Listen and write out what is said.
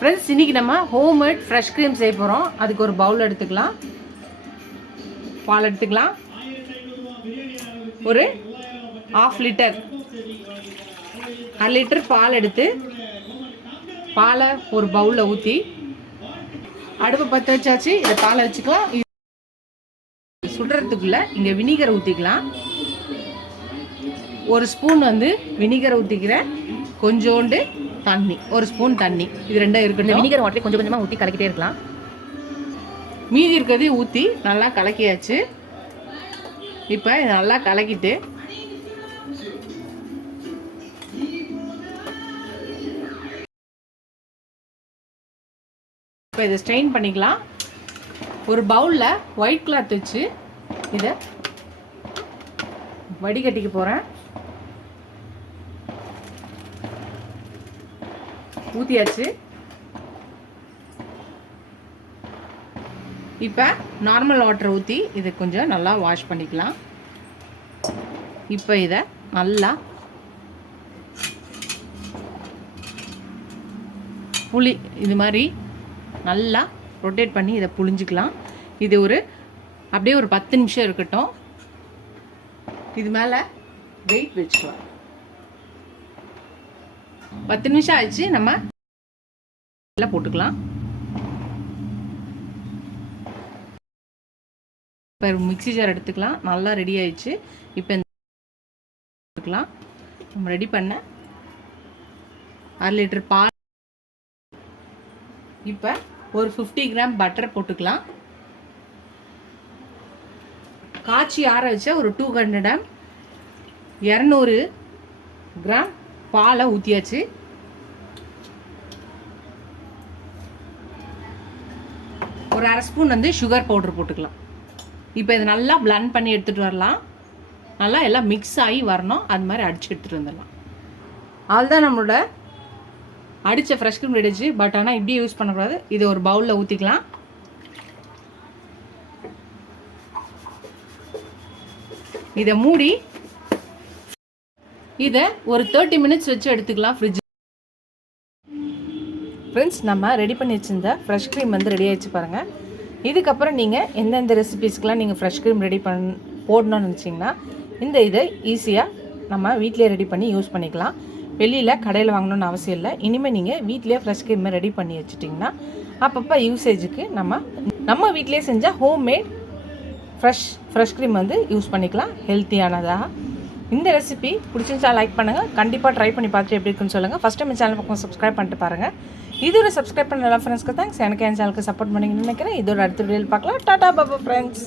Friends, இன்றைக்கி நம்ம homemade fresh cream செய்ய போகிறோம். அதுக்கு ஒரு பவுல் எடுத்துக்கலாம், பால் எடுத்துக்கலாம், ஒரு 1/2 லிட்டர் 1/2 லிட்டர் பால் எடுத்து பாலை ஒரு பவுலில் ஊற்றி அடுப்பை பற்ற வச்சாச்சு. இதை பாலை வச்சுக்கலாம். சுடுறதுக்குள்ளே இங்கே வினிகரை ஊற்றிக்கலாம். ஒரு ஸ்பூன் வினிகரை ஊற்றிக்கிறேன், கொஞ்சோண்டு தண்ணி, ஒரு ஸ்பூன் தண்ணி, இது ரெண்டும் இருக்கட்டும். வினிகர் வாட்டரை கொஞ்சம் கொஞ்சமாக ஊற்றி கலக்கிட்டே இருக்கலாம். மீதி இருக்கிறதையும் ஊற்றி நல்லா கலக்கியாச்சு. இப்போ இதை நல்லா கலக்கிட்டு இப்போ இதை ஸ்ட்ரெயின் பண்ணிக்கலாம். ஒரு பவுலில் ஒயிட் கிளாத் வச்சு இதை வடிகட்டிக்க போகிறேன். ஊற்றியாச்சு. இப்போ நார்மல் வாட்டர் ஊற்றி இதை கொஞ்சம் நல்லா வாஷ் பண்ணிக்கலாம். இப்போ இதை நல்லா புளி இது மாதிரி நல்லா ரொட்டேட் பண்ணி இதை புளிஞ்சிக்கலாம். இது அப்படியே ஒரு 10 நிமிஷம் இருக்கட்டும். இது மேலே வெயிட் வச்சுக்கலாம். 10 நிமிஷம் ஆயிடுச்சு. நம்ம எல்லாம் போட்டுக்கலாம். இப்போ மிக்ஸி ஜார் எடுத்துக்கலாம். நல்லா ரெடி ஆயிடுச்சு. இப்போ எடுத்துக்கலாம். நம்ம ரெடி பண்ண 1/2 லிட்டர் பால். இப்போ ஒரு 50 கிராம் பட்டர் போட்டுக்கலாம். காய்ச்சி ஆற வச்ச ஒரு 200 கிராம் 200 கிராம் பாலை ஊற்றியாச்சு. ஒரு 1/2 ஸ்பூன் சுகர் பவுடர் போட்டுக்கலாம். இப்போ இதை நல்லா பிளண்ட் பண்ணி எடுத்துகிட்டு வரலாம். நல்லா எல்லாம் மிக்ஸ் ஆகி வரணும். அது மாதிரி அடிச்சு எடுத்துகிட்டு வந்துடலாம். அதுதான் நம்மளோட அடித்த ஃப்ரெஷ் க்ரீம் ரெடிச்சு. பட் ஆனால் இப்படி யூஸ் பண்ணக்கூடாது. இதை ஒரு பவுலில் ஊற்றிக்கலாம். இதை மூடி இதை ஒரு 30 மினிட்ஸ் வச்சு எடுத்துக்கலாம் ஃப்ரிட்ஜ். ஃப்ரெண்ட்ஸ், நம்ம ரெடி பண்ணி வச்சுருந்த ஃப்ரெஷ் க்ரீம் ரெடி ஆகிடுச்சு பாருங்கள். இதுக்கப்புறம் நீங்கள் எந்தெந்த ரெசிபீஸ்க்கெலாம் நீங்கள் ஃப்ரெஷ் க்ரீம் ரெடி போடணும்னு நினச்சிங்கன்னா இதை ஈஸியாக நம்ம வீட்டிலே ரெடி பண்ணி யூஸ் பண்ணிக்கலாம். வெளியில் கடையில் வாங்கணுன்னு அவசியம் இல்லை. இனிமேல் நீங்கள் வீட்டிலே ஃப்ரெஷ் க்ரீம் ரெடி பண்ணி வச்சுட்டிங்கன்னா அப்பப்போ யூசேஜுக்கு நம்ம வீட்டிலே செஞ்சால் ஹோம்மேட் ஃப்ரெஷ் க்ரீம் யூஸ் பண்ணிக்கலாம், ஹெல்த்தியானதாக. இந்த ரெசிபி பிடிச்சிருந்தா லைக் பண்ணுங்கள். கண்டிப்பாக ட்ரை பண்ணி பார்த்துட்டு எப்படி இருக்குன்னு சொல்லுங்கள். ஃபஸ்ட் டைம் சேனல் பக்கம் சப்ஸ்கிரைப் பண்ணிட்டு பாருங்கள். இதோட சப்ஸ்கிரைப் பண்ண எல்லா ஃப்ரெண்ட்ஸ்க்கு தேங்க்ஸ். எனக்கு என் சேனலுக்கு சப்போர்ட் பண்ணிங்கன்னு நினைக்கிறேன். இதோட அடுத்த வீடியோவில் பார்க்கலாம். டாடா பாபா ஃப்ரெண்ட்ஸ்.